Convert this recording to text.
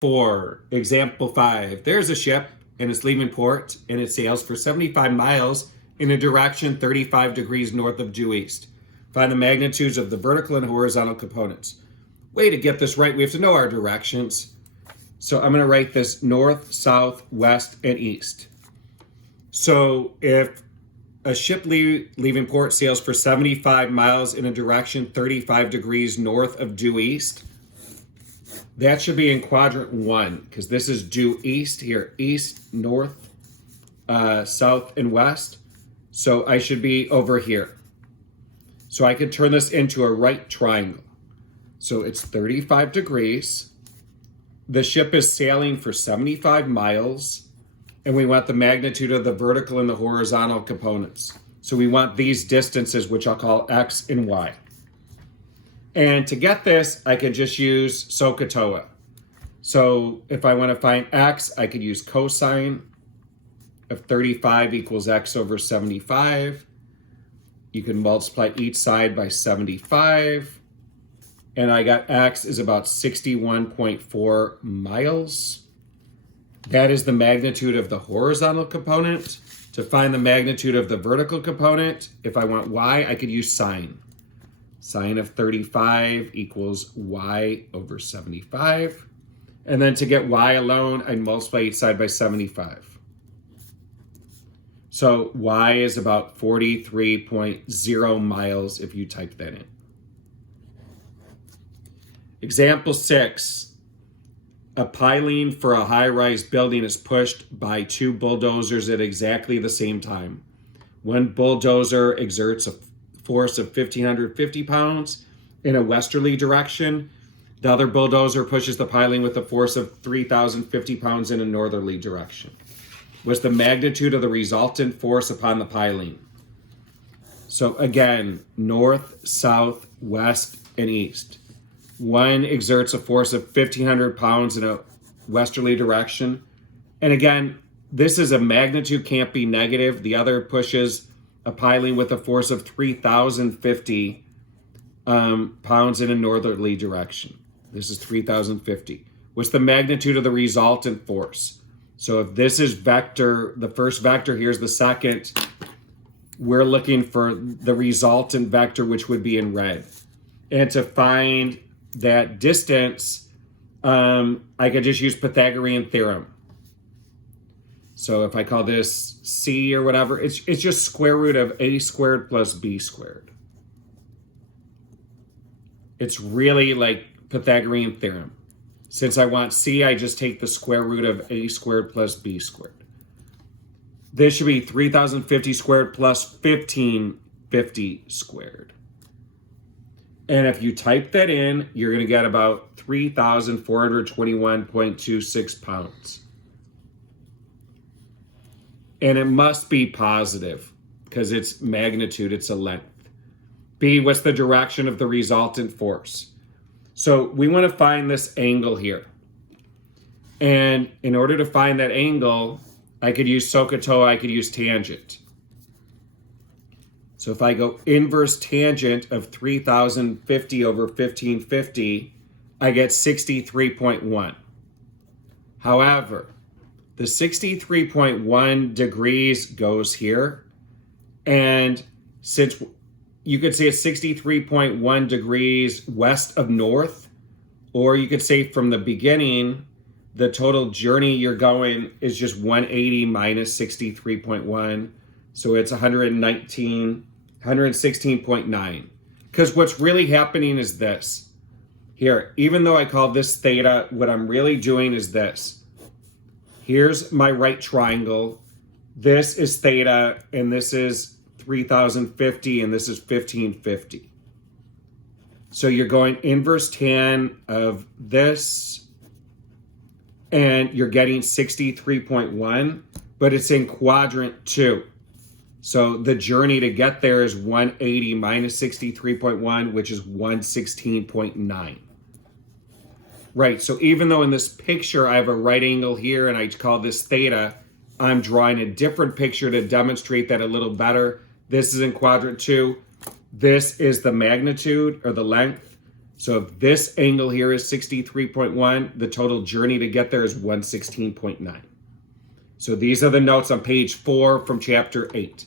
For example 5, there's a ship and it's leaving port and it sails for 75 miles in a direction 35 degrees north of due east. Find the magnitudes of the vertical and horizontal components. Way to get this right, we have to know our directions. So I'm going to write this north, south, west, and east. So if a ship leaving port sails for 75 miles in a direction 35 degrees north of due east, that should be in quadrant 1 because this is due east here, east, north, south, and west. So I should be over here. So I could turn this into a right triangle. So it's 35 degrees. The ship is sailing for 75 miles, and we want the magnitude of the vertical and the horizontal components. So we want these distances, which I'll call X and Y. And to get this, I can just use SOHCAHTOA. So if I want to find X, I could use cosine of 35 equals X over 75. You can multiply each side by 75. And I got X is about 61.4 miles. That is the magnitude of the horizontal component. To find the magnitude of the vertical component, if I want Y, I could use sine. Sine of 35 equals Y over 75. And then to get Y alone, I multiply each side by 75. So Y is about 43.0 miles if you type that in. Example 6. A piling for a high-rise building is pushed by 2 bulldozers at exactly the same time. One bulldozer exerts a force of 1,550 pounds in a westerly direction. The other bulldozer pushes the piling with a force of 3,050 pounds in a northerly direction. What's the magnitude of the resultant force upon the piling? So again, north, south, west, and east. One exerts a force of 1,500 pounds in a westerly direction. And again, this is a magnitude, can't be negative. The other pushes a piling with a force of 3,050 pounds in a northerly direction. This is 3,050. What's the magnitude of the resultant force? So if this is vector, the first vector, here's the second, we're looking for the resultant vector, which would be in red. And to find that distance, I could just use Pythagorean theorem. So if I call this C or whatever, it's just square root of A squared plus B squared. It's really like Pythagorean theorem. Since I want C, I just take the square root of A squared plus B squared. This should be 3,050 squared plus 1,550 squared. And if you type that in, you're going to get about 3,421.26 pounds. And it must be positive because it's magnitude, it's a length. B, what's the direction of the resultant force? So we want to find this angle here. And in order to find that angle, I could use SOHCAHTOA, I could use tangent. So if I go inverse tangent of 3,050 over 1,550, I get 63.1. However, the 63.1 degrees goes here. And since you could say it's 63.1 degrees west of north, or you could say from the beginning, the total journey you're going is just 180 minus 63.1. So it's 116.9. Because what's really happening is this. Here, even though I call this theta, what I'm really doing is this. Here's my right triangle. This is theta, and this is 3,050, and this is 1,550. So you're going inverse tan of this, and you're getting 63.1, but it's in quadrant 2. So the journey to get there is 180 minus 63.1, which is 116.9. Right, so even though in this picture I have a right angle here and I call this theta, I'm drawing a different picture to demonstrate that a little better. This is in quadrant 2. This is the magnitude or the length. So if this angle here is 63.1, the total journey to get there is 116.9. So these are the notes on page 4 from chapter 8.